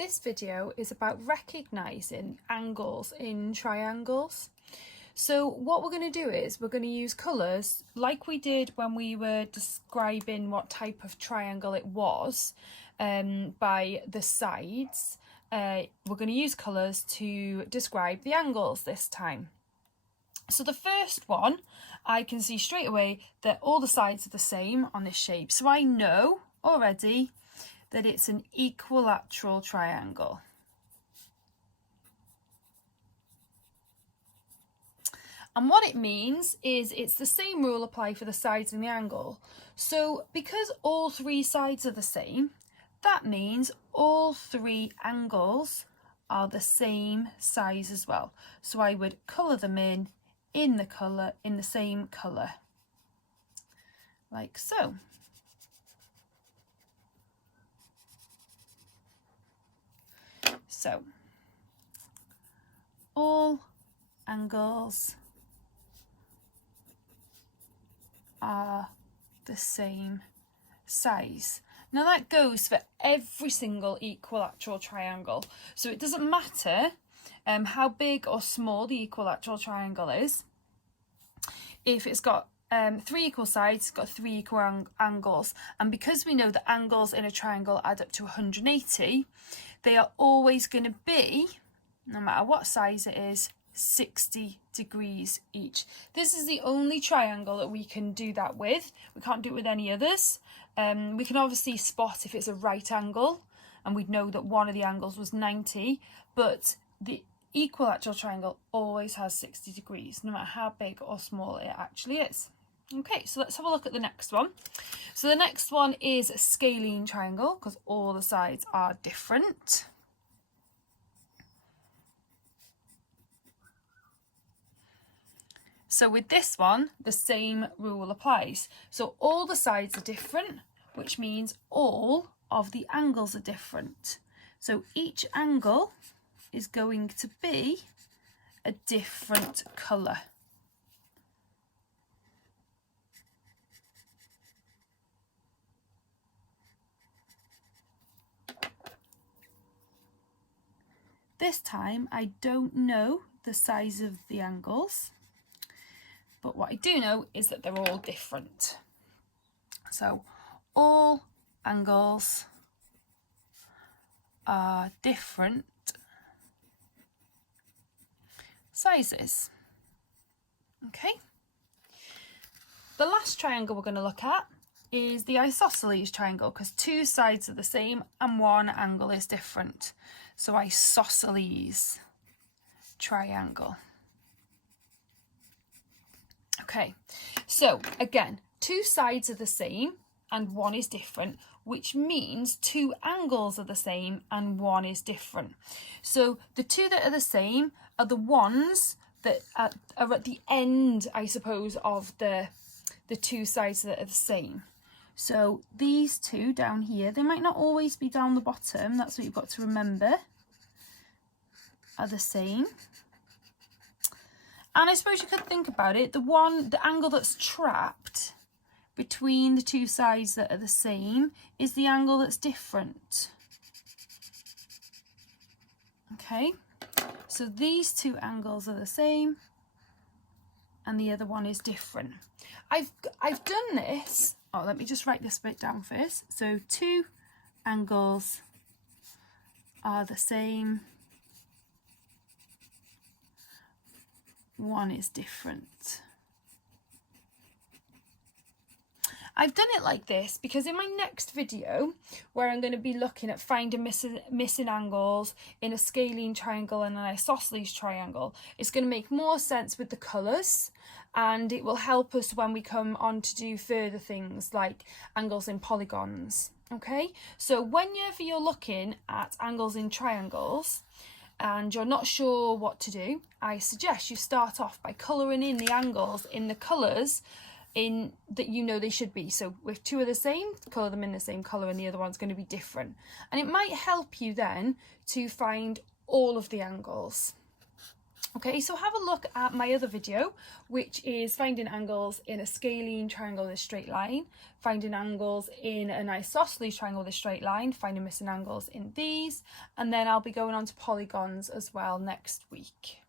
This video is about recognising angles in triangles. So what we're going to do is we're going to use colours like we did when we were describing what type of triangle it was by the sides. We're going to use colours to describe the angles this time. So the first one, I can see straight away that all the sides are the same on this shape. So I know already that it's an equilateral triangle. And what it means is it's the same rule apply for the sides and the angle. So because all three sides are the same, that means all three angles are the same size as well. So I would colour them in the same colour, like so. So all angles are the same size. Now that goes for every single equilateral triangle. So it doesn't matter how big or small the equilateral triangle is. If it's got three equal sides, it's got three equal angles. And because we know that angles in a triangle add up to 180, they are always going to be, no matter what size it is, 60 degrees each. This is the only triangle that we can do that with. We can't do it with any others. We can obviously spot if it's a right angle, and we'd know that one of the angles was 90, but the equilateral triangle always has 60 degrees, no matter how big or small it actually is. Okay, so let's have a look at the next one. So the next one is a scalene triangle, because all the sides are different. So with this one, the same rule applies. So all the sides are different, which means all of the angles are different. So each angle is going to be a different colour. This time I don't know the size of the angles, but what I do know is that they're all different. So all angles are different sizes. Okay. The last triangle we're going to look at is the isosceles triangle, because two sides are the same and one angle is different. So isosceles triangle. Okay, so again, two sides are the same and one is different, which means two angles are the same and one is different. So the two that are the same are the ones that are at the end, I suppose, of the two sides that are the same. So these two down here, they might not always be down the bottom, that's what you've got to remember, are the same. And I suppose you could think about it, the angle that's trapped between the two sides that are the same is the angle that's different. Okay, so these two angles are the same and the other one is different. I've done this, let me just write this bit down first. So two angles are the same, one is different. I've done it like this because in my next video, where I'm going to be looking at finding missing angles in a scalene triangle and an isosceles triangle, it's going to make more sense with the colours, and it will help us when we come on to do further things like angles in polygons. Okay, so whenever you're looking at angles in triangles and you're not sure what to do, I suggest you start off by colouring in the angles in the colours in that you know they should be. So if two are the same, colour them in the same colour and the other one's going to be different. And it might help you then to find all of the angles. Okay, so have a look at my other video, which is finding angles in a scalene triangle with a straight line, finding angles in an isosceles triangle with a straight line, finding missing angles in these, and then I'll be going on to polygons as well next week.